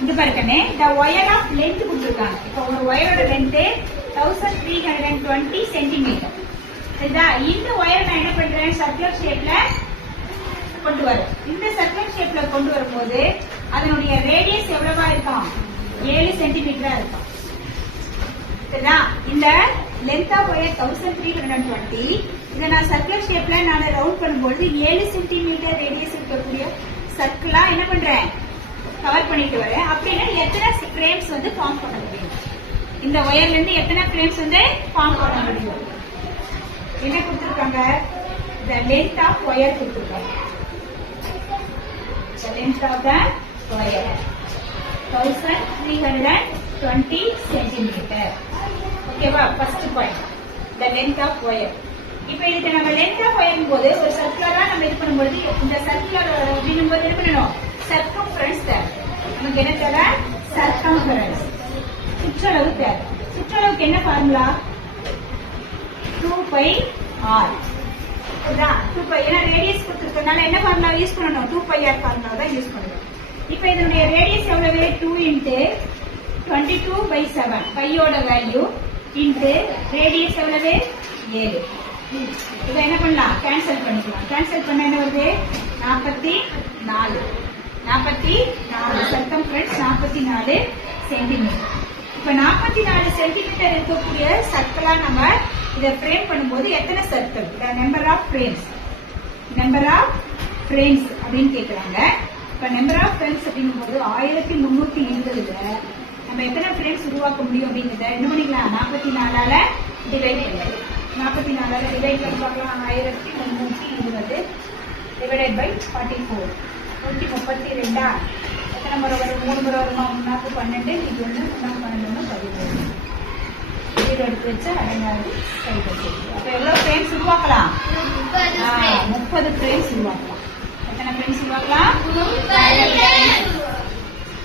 இங்க பாருக்கனே the wire of length கொடுத்திருக்காங்க. இப்போ ஒரு வயரோட லென்த் 1320 சென்டிமீட்டர். சரிதா? இந்த வயர் நான் என்ன பண்றேன், சர்க்குலர் ஷேப்ல கொண்டு வரேன். இந்த சர்க்குலர் ஷேப்ல கொண்டு வரும்போது அதனுடைய ரேடியஸ் எவ்வளவா இருக்கும், 7 சென்டிமீட்டரா இருக்கும். சரிதா? இந்த லென்த் ஆஃப் ஒயர் 1320. இதை நான் சர்க்குலர் ஷேப்ல நான் ரவுண்ட் பண்ணும்போது 7 சென்டிமீட்டர் ரேடியஸ் இருக்கக்கூடிய சர்க்கிளா என்ன பண்றேன், கவர் பண்ணிட்டு வரேன். அப்படின்னா எத்தனை ஃப்ரேம்ஸ் வந்து ஃபார்ம் பண்ண முடியும், இந்த ஒயர்ல இருந்து எத்தனை ஃப்ரேம்ஸ் வந்து ஃபார்ம் பண்ண முடியும். என்ன கொடுத்திருக்காங்க, the length of wire கொடுத்திருக்காங்க. the length of the wire 1320 centimetre. ஓகேவா? First point the length of wire. இப்போ இதுக்கு நம்ம length of wire போது ஒரு சர்க்குலரா நம்ம இது பண்ணும்போது இந்த சர்க்குலர் அப்படினும் போது என்ன பண்ணணும், சர்க்கம்ஃபரன்ஸ் தேவை. நமக்கு என்ன தேவை, சர்க்கம்ஃபரன்ஸ், சுற்றளவு தேவை. சுற்றளவுக்கு என்ன ஃபார்முலா, 2πr. 2π, ஏன்னா ரேடியஸ் கொடுத்திருக்கனால என்ன ஃபார்முலா யூஸ் பண்ணணும், 2πr ஃபார்முலா தான் யூஸ் பண்ணணும். இப்போ இதனுடைய ரேடியஸ் எவ்வளவு, 2 × 22/7, பையோட வேல்யூ இன்டு ரேடியஸ் எவ்வளவு, 7. இதை என்ன பண்ணலாம், கேன்சல் பண்ணிக்கலாம். கேன்சல் பண்ண என்ன வருது, 44. Circumference 44 centimetre. இப்ப 44 சென்டிமீட்டர் இருக்கக்கூடிய சர்க்கிளா நம்ம இதை ஃப்ரேம் பண்ணும்போது எத்தனை சர்க்கிள், நம்பர் ஆஃப் ஃப்ரேம்ஸ் அப்படின்னு கேட்கறாங்க. இப்ப நம்பர் ஆஃப் ஃப்ரேம்ஸ் அப்படிங்கும் போது 1320ல நம்ம எத்தனை ஃப்ரேம்ஸ் உருவாக்க முடியும் அப்படிங்கிறத என்ன பண்ணிக்கலாம், 44ஆல டிவைட் பண்ணலாம். 44ஆல டிவைட் பண்ணி பார்க்கலாம். 1320 டிவைடட் பை 44, 132. எத்தனை முறை வரும், 3 முறை வருமா, 3 12, இது 1 12 13. இது எடுத்து வச்சு அடையாளம் கை வச்சு. அப்ப எவ்வளவு ஃப்ரேம்ஸ் உருவாக்கலாம், 30 ஃப்ரேம்ஸ் உருவாக்கலாம்.